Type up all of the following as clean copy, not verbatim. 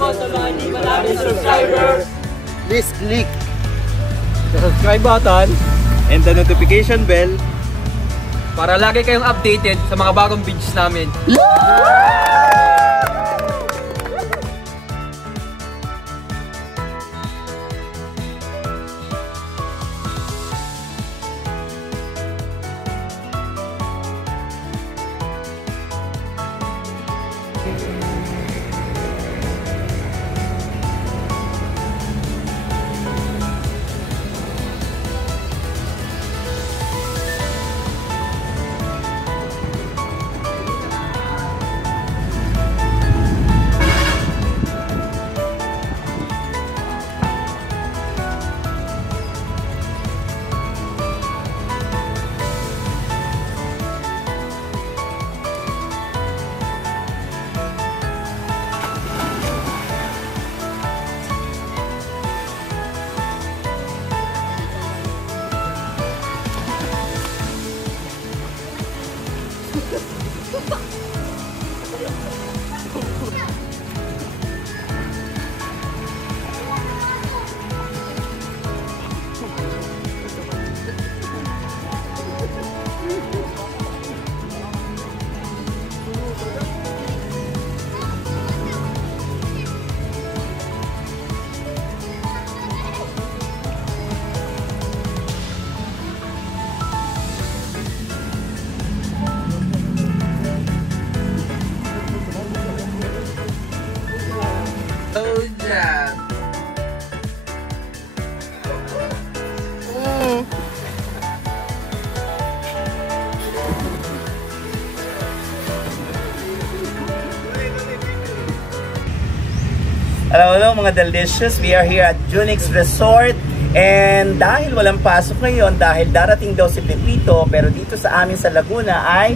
ako sa mga hindi maraming subscribers. Please click the subscribe button and the notification bell para lagi kayong updated sa mga bagong videos namin. Hello mga delicious, we are here at Junix Resort and dahil walang pasok ngayon dahil darating daw si Pepito, pero dito sa amin sa Laguna ay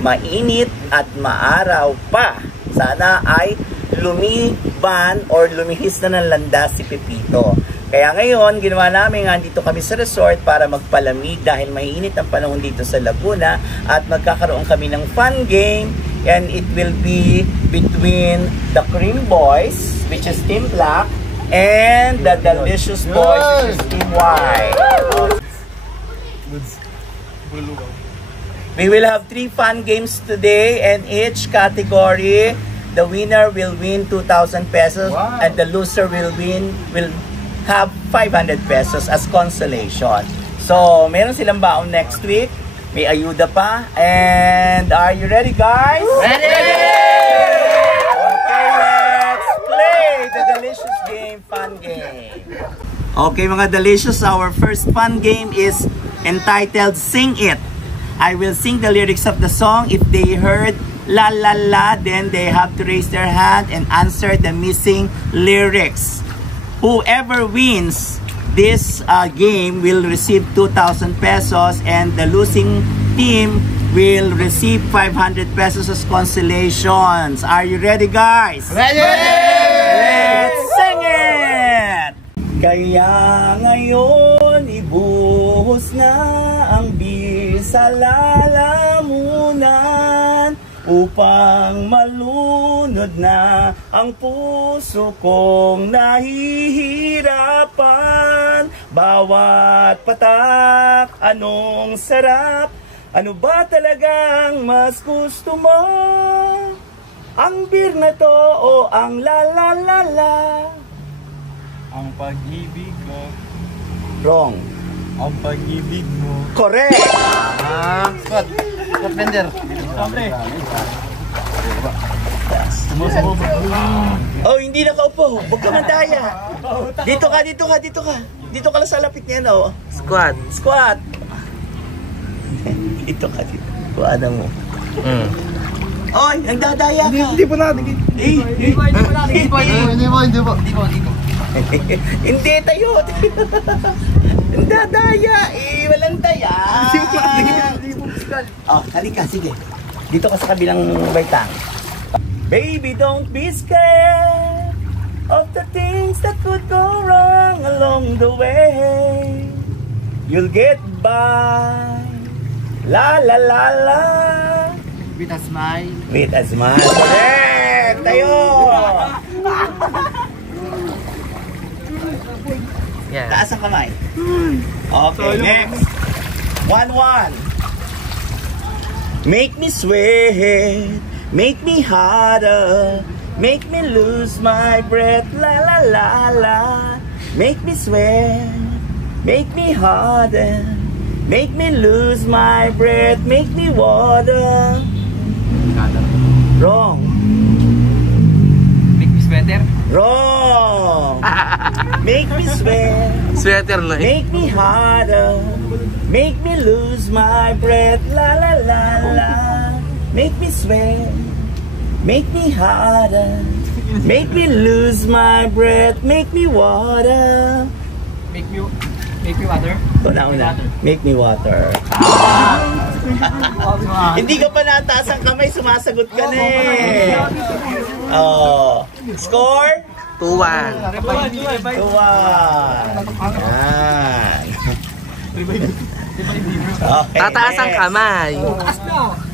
mainit at maaraw pa. Sana ay lumiban or lumihis na ng landas si Pepito. Kaya ngayon ginawa namin, dito kami sa resort para magpalamig dahil mainit ang panahon dito sa Laguna at magkakaroon kami ng fun game. And it will be between the Cream Boys, which is Team Black, and the Delicious Boys, which is Team White. We will have 3 fun games today, and each category, the winner will win 2,000 pesos, and the loser will have 500 pesos as consolation. So, meron silang baon next week. May ayuda pa. And are you ready, guys? Ready! Okay, let's play the delicious game, fun game. Okay, mga delicious, our first fun game is entitled Sing It. I will sing the lyrics of the song. If they heard la la la, then they have to raise their hand and answer the missing lyrics. Whoever wins this game will receive 2,000 pesos and the losing team will receive 500 pesos as consolations. Are you ready, guys? Ready! Let's sing it! Kaya ngayon ibuhos na ang beer sa lalamunan upang malunod na ang puso kong nahihirapan. Bawat patak, anong sarap, ano ba talagang mas gusto mo? Ang beer na to o ang la la la la? Ang pag-ibig ko. Wrong. Ang pag-ibig mo. Correct! Squad vendor. Oh, hindi nakaupo. Huwag ka mandaya. Dito ka, dito ka, dito ka. Dito ka lang sa lapit niya, no? Squad. Squat. Dito ka, dito. Kuha mo. Oy, nagdadaya ka. Hindi po natin. Hindi po. Hindi tayo. Nagdadaya eh. Walang daya. Oh, halika, sige. Dito ka sa kabilang baitang. Baby, don't be scared of the things that could go wrong along the way. You'll get by. La la la la. With a smile. With a smile. Correct! Tayo! Yan. Taas ang kamay. Okay, next. 1-1. Make me sweat, make me harder, make me lose my breath, la la la la. Make me sweat, make me harder, make me lose my breath, make me water. Wrong. Make me sweater. Wrong. Make me sweat. Sweater na eh. Make me harder. Make me lose my breath. La la la la. Make me sweat. Make me harder. Make me lose my breath. Make me water. Make me water. Ito na una. Make me water. Hindi ka pa nataas ang kamay, sumasagot ka na eh. Oh. Score? 2-1. 2-1. Yan. Okay, Tataas ang next. kamay.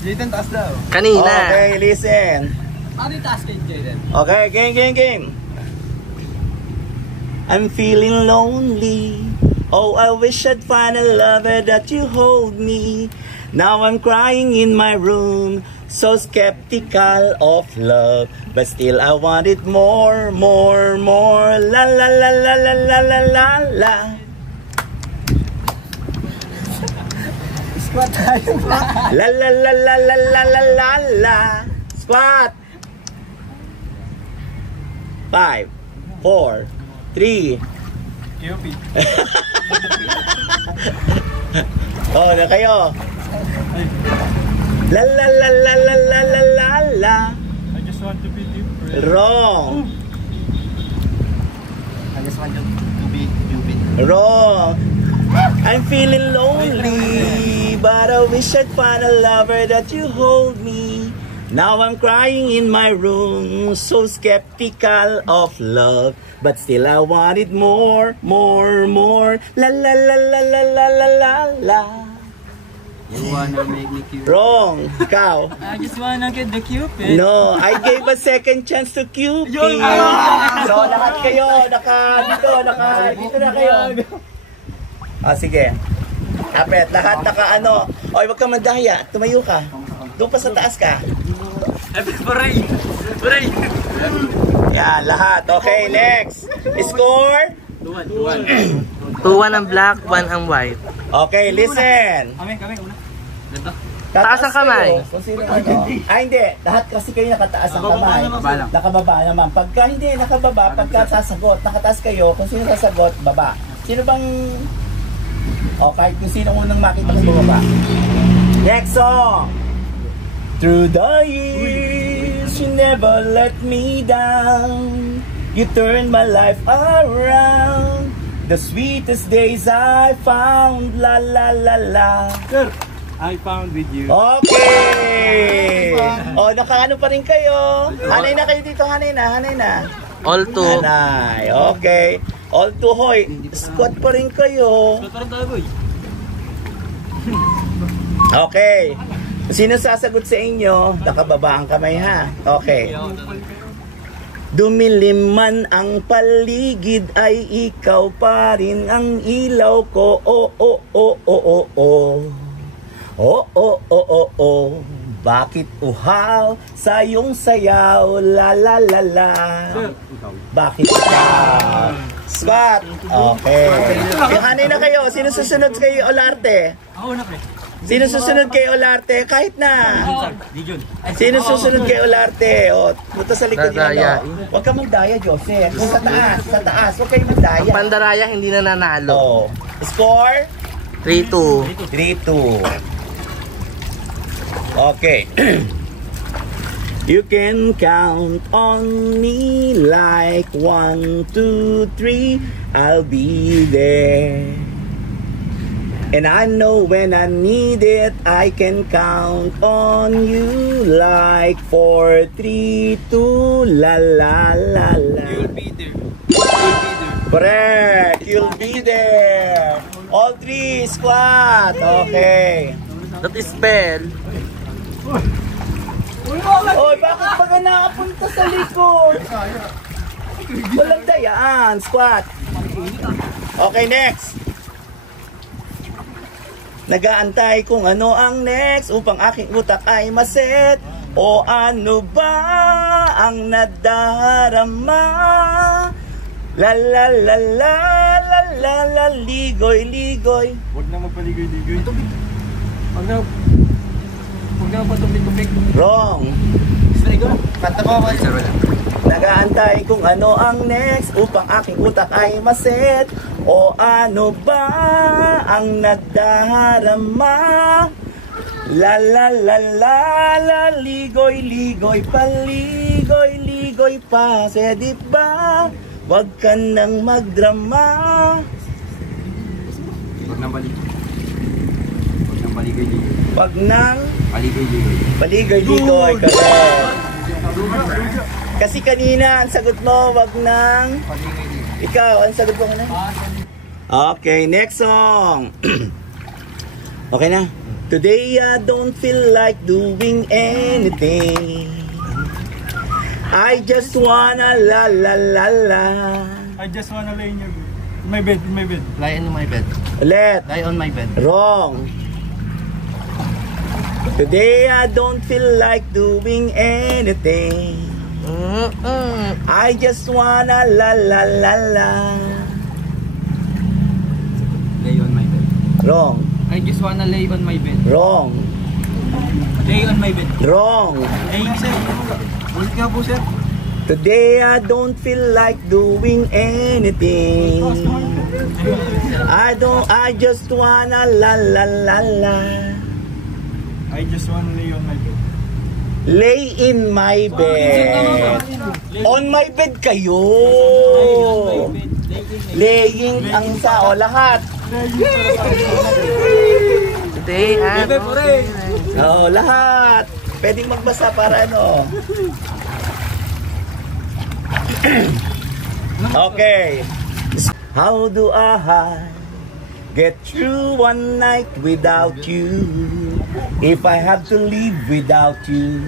Jaden, taas daw. Kanina. Okay, listen. Ano yung task kay Jaden? Okay, game. I'm feeling lonely. Oh, I wish I'd find a lover that you hold me. Now I'm crying in my room, so skeptical of love, but still I want it more, more, more. La la la la la la la la la. Squat tayo. La la la la la la la la la. Squat. 5, 4, 3. Cupid. Oh, na kayo. La la la la la la la la la. I just want to be different. Wrong. I just want to be Cupid. Wrong. I'm feeling lonely, but I wish I'd find a lover that you hold me. Now I'm crying in my room, so skeptical of love, but still I want it more, more, more. La la la la la la la la la. You wanna make me cute? Wrong. Ikaw. I just wanna get the Cupid. No, I gave a second chance to Cupid. So, lahat kayo, dito na kayo. Sige. Kapit, lahat naka Oy, wag ka mandaya, tumayo ka. Doon pa sa taas ka. Baray! Yan, lahat. Okay, next. Score? 2-1 ang black, 1 ang white. Okay, listen. Kami, una. Ganito. Taas ang kamay. Kayo. Kung sino hindi. Lahat kasi kayo nakataas ang kamay. Nakababa. Nakababa naman. Pagka hindi nakababa, pagka sasagot, nakataas kayo, kung sino sasagot, baba. Sino bang... kahit kung sino unang makita ko baba. Next song! Through the years, you never let me down. You turned my life around. The sweetest days I found. La la la la. Sir, I found with you. Okay! Nakaano pa rin kayo. Hanay na kayo dito, hanay na. All 2. Hanay, okay. All to hoy. Squat pa rin kayo. Okay. Sino sasagot sa inyo? Nakababa ang kamay ha. Okay. Dumilim man ang paligid ay ikaw pa rin ang ilaw ko. Bakit uhaw sa iyong sayaw? La la la la. Bakit ikaw? Squat. Okay. Hanay na kayo. Sino susunod kay Olarte? Ako na, pre. Sino susunod kay Olarte? Kahit na. Sino susunod kay Olarte? Punta sa likod Dadaya. niya. Huwag ka magdaya, Joseph. Kung sa taas. Huwag kayo magdaya. Ang pandaraya hindi na nanalo. Score? 3-2. 3-2. Okay. You can count on me like 1, 2, 3. I'll be there. And I know when I need it, I can count on you like 4, 3, 2, la la la la. You'll be there. Correct. You'll be there. All 3 squat. Okay. That is spell. Oy, bakit ba ka nakapunta sa likod? Walang dayaan. Squat. Okay, next. Nagaantay kung ano ang next upang aking utak ay maset. O ano ba ang nadarama? La la la la la la la, ligoy, ligoy. Huwag na magpaligoy-ligoy. Huwag na patubig-tubig. Wrong. Kanta ko ako. Nagaantay kung ano ang next upang aking utak ay maset. O ano ba ang nadarama? La la la la la, ligoy, ligoy, paligoy, ligoy pa. Say di ba? Wag ka nang magdrama. Huwag nang paligay-ligoy. Wag nang Paligay-ligoy. paligay-ligoy. Correct. Kasi kanina ang sagot mo, wag nang. Ikaw, ang sagot mo kanina? Okay, next song. Okay na. Today I don't feel like doing anything. I just wanna la la la la. I just wanna lay in my bed, in my bed. Lie on my bed. Let. Lie on my bed. Wrong. Today I don't feel like doing anything. I just wanna la la la la. Lay on my bed. Wrong. I just wanna lay on my bed. Wrong. Lay on my bed. Wrong. Ay, sir. Ulit nga po, sir. Today I don't feel like doing anything. I just wanna la la la la. I just wanna lay on my bed. Lay in my bed. On my bed kayo. Laying ang isa o lahat. Today I Bebe, pare. Oo, lahat. Pwedeng magbasa para ano. Okay. How do I get through one night without you? If I have to live without you,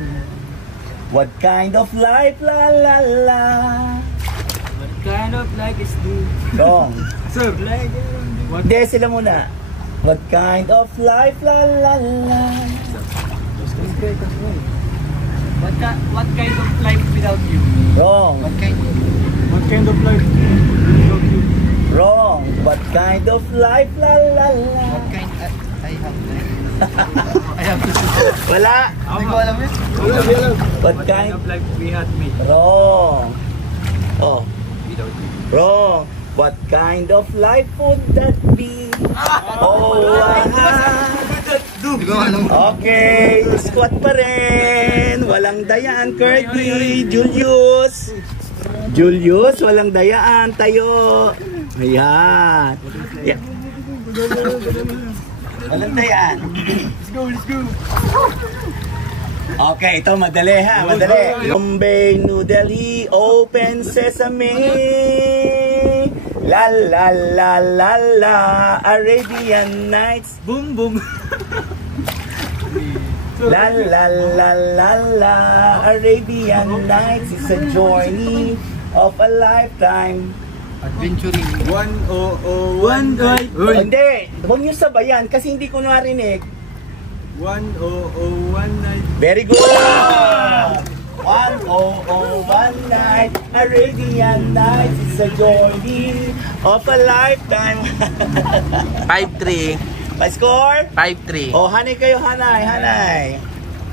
what kind of life, la la la? What kind of like is this? Wrong. Sir, like what? Hindi, sila muna. What kind of life, la la la? What kind of life without you? Wrong. What kind of life without you? Wrong. What kind of life, la la la? I have to Wala. Hindi ko alam yun. What What kind kind? of life we had made Wrong. Oh, without you? wrong. What kind of life would that be? Oh, Hindi ko alam. okay. Squat pa rin. Walang dayaan, Curdy. Julius. Julius, walang dayaan. Tayo. Ayan. Yeah. Walang dayaan. Let's go, let's go. Okay, ito madali ha, madali. Bombay, New Delhi, open sesame. La la la la la, Arabian Nights. Boom, boom. La la la la la, Arabian Nights is a journey of a lifetime. Adventuring. 1001 night. Hindi, huwag niyo sabayan kasi hindi ko narinig. 1001 night. Very good! 1001 night, Arabian Nights, it's a journey of a lifetime. 5-3. My score? 5-3. Oh, hanay kayo, hanay, hanay.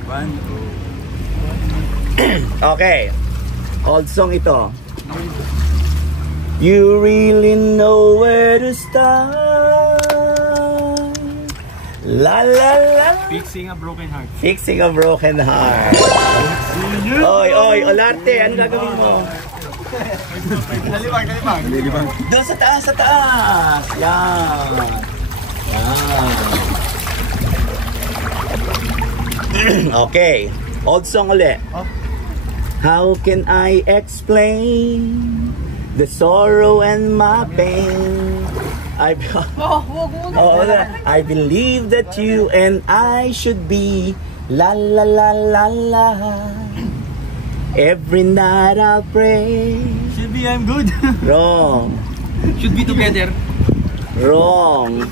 1001. Okay. Old song ito. You really know where to start. La la la. Fixing a broken heart. Fixing a broken heart. Oy, oy, Olarte, ano gagawin mo? Kalibang. Doon sa taas, sa taas. Yan. Yan. Okay. Old song ulit. How can I explain the sorrow and my pain? I believe that you and I should be la la la la la. Every night I'll pray. Should be, I'm good. Wrong. Should be together. Wrong.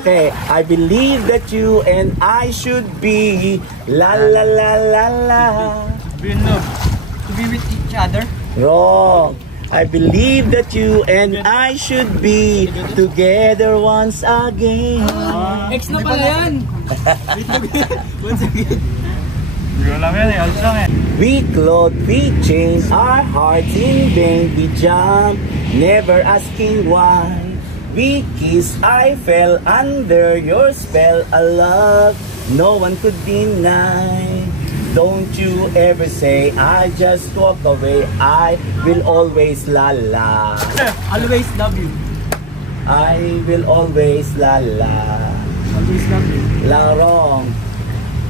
Okay, I believe that you and I should be la la la la la. Be in love. To be with each other. Wrong. I believe that you and I should be together once again. Ex na pala yan. Real lang yan eh. Alis lang eh. We clawed, we changed our hearts in vain. We jumped, never asking why. We kissed, I fell under your spell. A love no one could deny. Don't you ever say I just walk away. I will always la la. Always love you. I will always la la. Always love you. La wrong.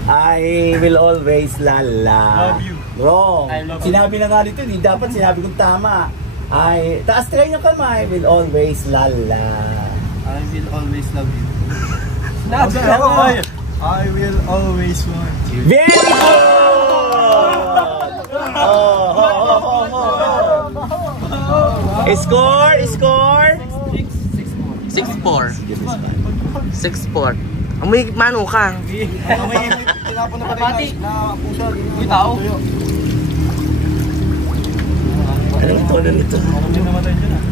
I will always la la. Love you. Wrong. I love you. Sinabi na nga dito, di dapat sinabi kong tama. Taas try yung kamay. Will always la la. I will always love you. Love you. I will always want you. Very good! Score, score. 6-4. 6-4. May mano ka. May tinapon na pa rin na pusa. Uy, tao. Anong tono nito? Parang may namatay dyan ah.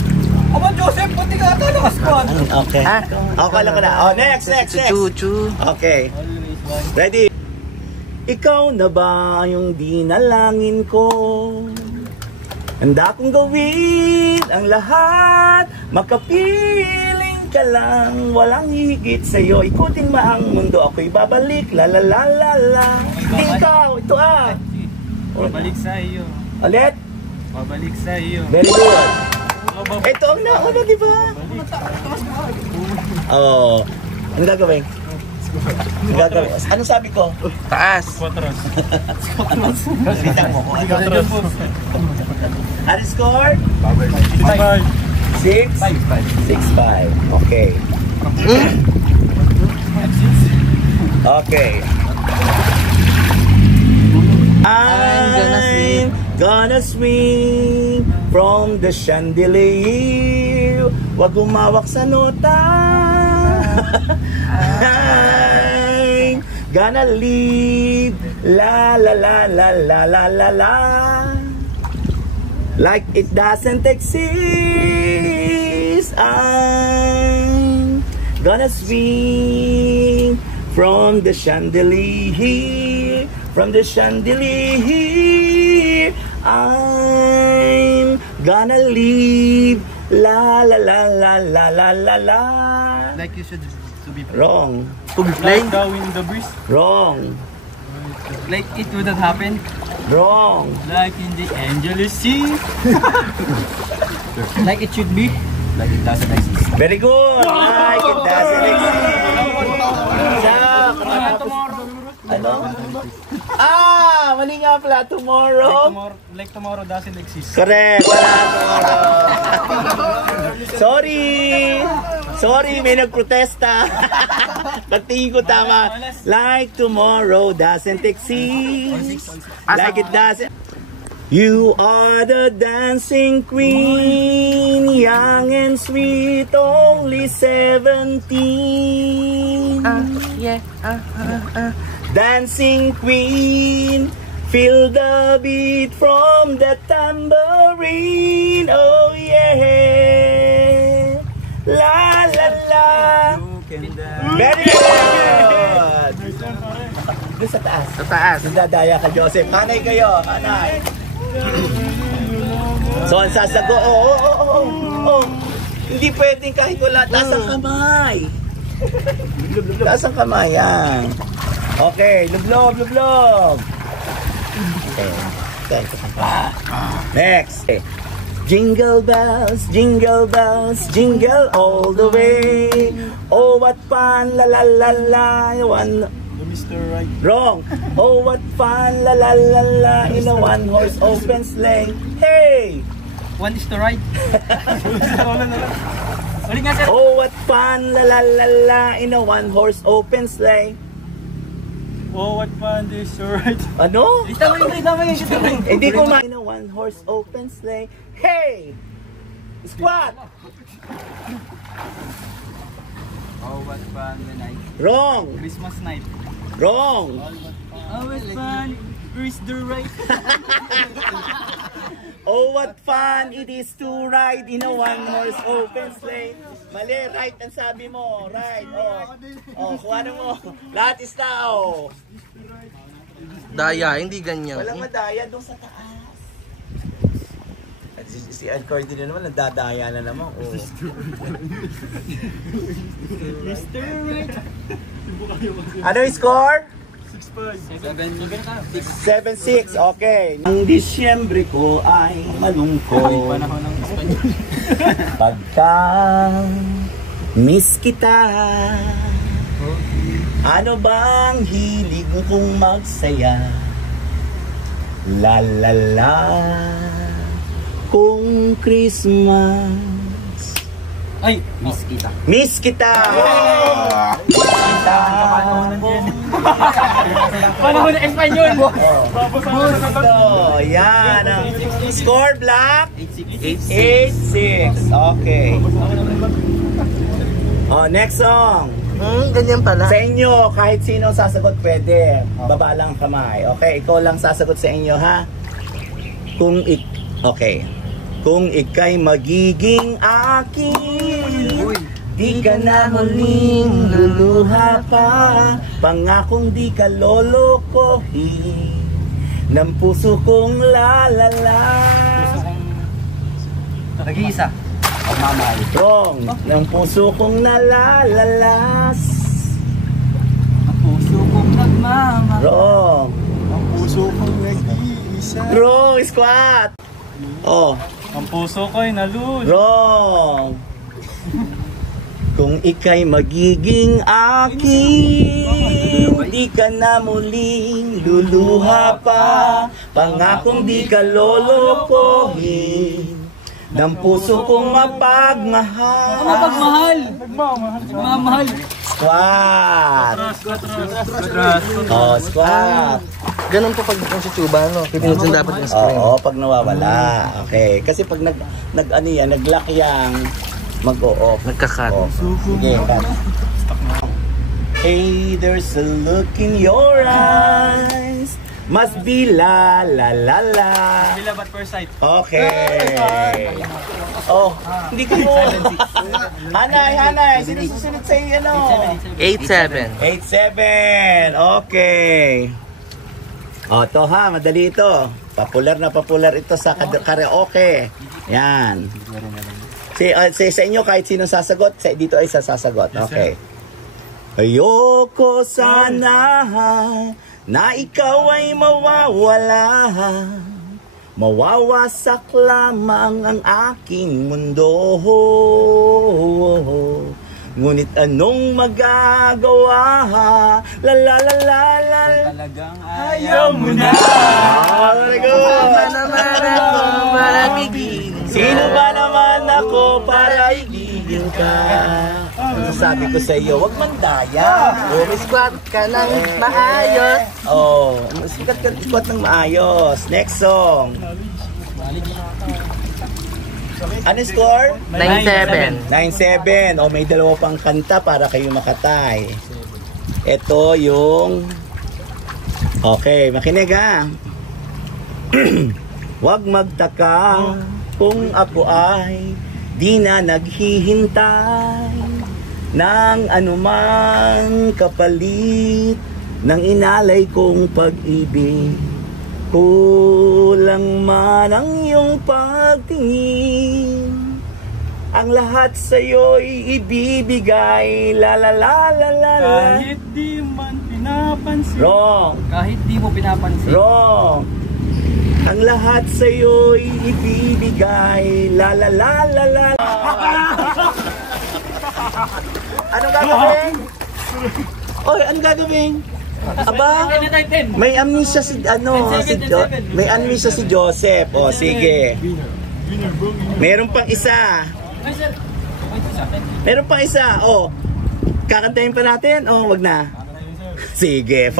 Aba, Joseph, pati ka ata nakaspon. Okay. Ah. Okay lang ko na. Oh, next. Chuchu. Okay. Always want Ready? Ikaw na ba yung dinalangin ko? Handa kong gawin ang lahat. Makapiling ka lang. Walang higit sa'yo. Ikutin mo ang mundo. Ako'y babalik. La la la la la. Ikaw, ito ah. Babalik sa iyo. Ulit. Babalik sa iyo. Very good. Ito ang nauna, di ba? Oo. Ano gagawin? Ano gagawin? Anong sabi ko? Taas. Quatros. Bitang mo ko. Ano score? 5. 6? 6-5. Okay. Okay. I'm gonna swing from the chandelier. Wag umawak sa nota. I'm gonna live la la la la la la la la like it doesn't exist. I'm gonna swing from the chandelier, from the chandelier. I'm gonna live la la la la la la la la. Like you should to be Wrong. Pag-play. like the wind the breeze. Wrong. Like it wouldn't happen. Wrong. Like in the Angeles Sea. Like it should be. Like it doesn't exist. Very good. Like it doesn't exist. Ano? Mali nga pala. Tomorrow. Like tomorrow doesn't exist. Correct. Wala tomorrow. Sorry, may nagprotesta. Pagtingin ko tama. Like tomorrow doesn't exist. Like it doesn't. You are the dancing queen, young and sweet, only 17. Yeah. Dancing queen, feel the beat from the tambourine. Oh yeah, la la la. Very good. Doon sa taas. Sa taas. Nadadaya ka, Joseph. Hanay kayo, hanay. So, ang sasago, oh. Hindi pwedeng kahit wala. Taas ang kamay. Taas ang kamay, yan. Okay, lublob. Okay. Next. Jingle bells, jingle all the way. Oh, what fun, la la la la. One. Mr. Right. Wrong. Oh, what fun, la la la la. In a one-horse open sleigh. Hey. One is to right. Uli nga, sir. Oh, what fun, la la la la. In a one-horse open sleigh. Oh, what fun this, alright. Ano? Tama yun. Hindi ko ma... One horse open sleigh. Hey! Squat! Oh, what fun the night. Wrong! Christmas night. Wrong! Oh, what fun. Where's the right? Oh, what fun it is to ride in a one horse open sleigh. Mali, right ang sabi mo. Right. Oh, kuha na mo. Lahat is tao. Daya, hindi ganyan. Walang madaya doon sa taas. At si Alcordy na naman, nagdadaya na naman. Oh. Mr. Right. Ano yung score? 6-5. 7-6, okay. Ang Disyembre ko ay malungkot. Panahon ng Espanyol. Pagka miss kita, ano bang hilig kong magsaya? La la la, kung Christmas. Ay, miss kita. Miss kita! Panahon ng Espanyol. So, yan ang score block. 8-6. Okay. Oh, next song. Ganyan pala. Sa inyo, kahit sino sasagot pwede. Baba lang ang kamay. Okay, ikaw lang sasagot sa inyo, ha? Okay. Kung ika'y magiging akin, di ka na muling luluha pa. Pangakong di ka lolokohin ng puso kong lalala. Nag-iisa. Wrong. Ng puso kong nalalalas. Ang puso kong nagmamahal. Wrong. Ang puso kong nag-iisa. Wrong, squat. Oh, Ang puso ko'y nalulun. wrong. Kung ika'y magiging akin, di ka na muling luluha pa. Pangakong di ka lolokohin ng puso kong mapagmahal. Mapagmahal. Mapagmahal. Squat. Oh, squat. Ganun po pag yung sutuba, no? Pipinutun dapat yung screen. Oo, pag nawawala. Okay, kasi pag nag-lock yang mag-o-off. Nagka-cut. Oh, sige, cut. Hey, there's a look in your eyes. Must be la la la la. Love at first sight. Okay. Oh, hindi ko mo. Hanay. Sino susunod sa iyo, ano? 8-7. 8-7. Okay. O, to ha, madali ito. Popular na popular ito sa karaoke. Yan. Sa inyo, kahit sino sasagot, dito ay sasagot. Okay. Ayoko sana na ikaw ay mawawala. Mawawasak lamang ang aking mundo. Ngunit anong magagawa? La la la la la. Talagang ayaw mo na. Very good. Sino ba naman ako para igigil ka? Ang sabi ko sa iyo, huwag mandaya. Squat ka ng maayos. Oh, sikat ka ng maayos. Next song. Ano score? 9-7. 9-7. O, may dalawa pang kanta para kayo makatay. Ito yung... Okay, makinig ha. Huwag magtaka kung ako ay di na naghihintay ng anumang kapalit ng inalay kong pag-ibig. Kulang man ang iyong pagtingin, ang lahat sa'yo'y ibibigay. La la la la la la. Kahit di man pinapansin. Wrong. Kahit di mo pinapansin. Wrong. Ang lahat sa'yo'y ibibigay. La la la la la. Anong gagawin? Oy, anong gagawin? Aba, may amnesia si may amnesia si Joseph. O sige. Meron pang isa. Meron pang isa. Oh. Kakantahin pa natin. Oh, wag na. Sige,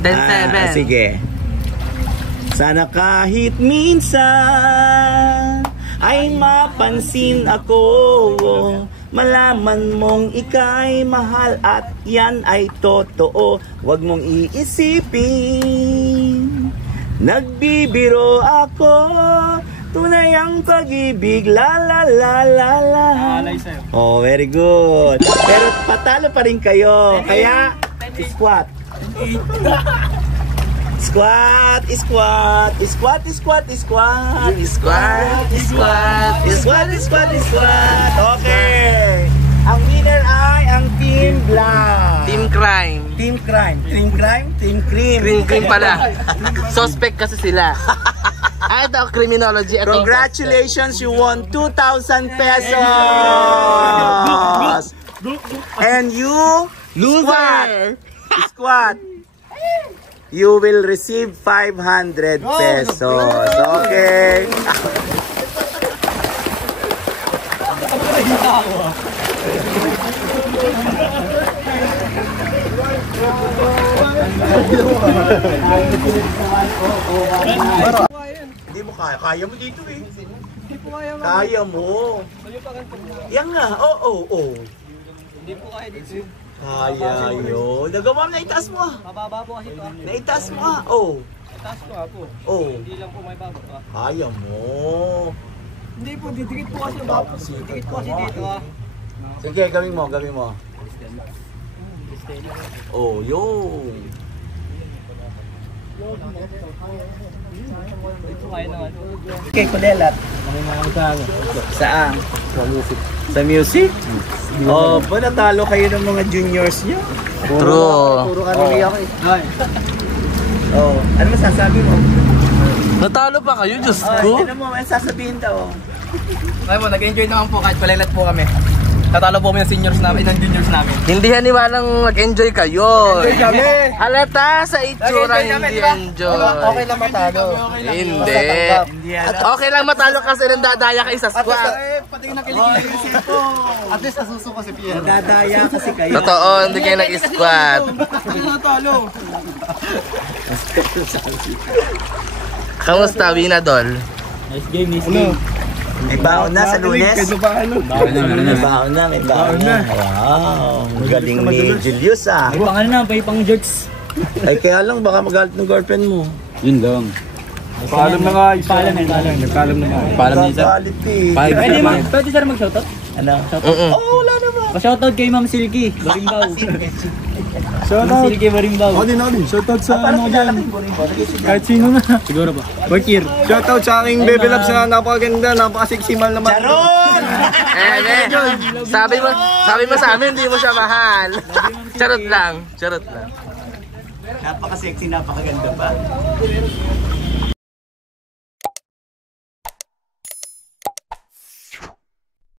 10-7. Sige. Sana kahit minsan ay mapansin ako, malaman mong ika'y mahal at yan ay totoo. Huwag mong iisipin, nagbibiro ako, tunay ang pag-ibig, la la la la la. Oh, very good. Pero patalo pa rin kayo, kaya squat. Squat, squat, squat, squat, squat, Squat, squat, squat, squat, squat. Okay. Ang winner ay ang Team Black. Team crime. Team Crime. Team Crime, Team Cream. Cream pala. Suspect kasi sila. Ito, criminology. Ito. Congratulations, you won 2,000 pesos. And you, Loser! squat. You will receive 500 pesos. Okay. Hindi mo kaya. Kaya mo dito eh. Hindi po kaya nga. Kaya mo. Yan nga. Oo. Hindi po kaya dito. Kaya yun. Nagawa mo, naitaas mo ah. Mababa po kasi ito ah. Naitaas mo ah. Oo. Taas ko po. Oo. Hindi lang po may baba ah. Kaya mo. Hindi po, didikit po kasi baba. Didikit po kasi dito ah. Sige, gawin mo. Oh, yun. Ito kaya naman. Okay, kulelat. Saan? Sa music? Oh, ba natalo kayo ng mga juniors niyo? True. Puro kanili ako eh. Oh, ano masasabi mo? Natalo pa kayo, Diyos Oh, ko. ano mo, ano sasabihin daw? Ay po, nag-enjoy naman po kahit palilat po kami. Natalo po kami ng seniors namin, ng juniors namin. Hindi haniwalang mag-enjoy kayo. Enjoy kami. Halata sa itsura, Nag-enjoy kami, hindi di ba? enjoy. Okay lang matalo. Hindi. Hindi ano. Okay lang matalo kasi nandadaya kayo sa squad. Pati yung nakiligil. At least nasuso ko si Pierre. Dadaya kasi kayo. Totoo, hindi kayo nag-squad. Pati yung natalo. Kamusta, Winadol? Nice game. May baon na sa Lunes. May baon na. Wow, galing ni Julius ah. Pang ano na, pang jerks. Ay kaya lang baka magalit ng girlfriend mo. Yun lang. Paalam na nga isa. Paalam na nga. Nagpaalam na nga. Paalam na isa. Galit eh. Pwede sir mag-shoutout? Ano? Oh, wala naman. Pa-shoutout kay Ma'am Silky, Barimbaw. Shoutout. Silky Barimbaw. Ako din. Shoutout sa ano dyan. Kahit sino na. Siguro ba? Bakir. Shoutout sa aking baby loves na napakaganda, napakaseksimal naman. Charon! Sabi mo sa amin, hindi mo siya mahal. Charot lang. Napaka-sexy, napakaganda pa.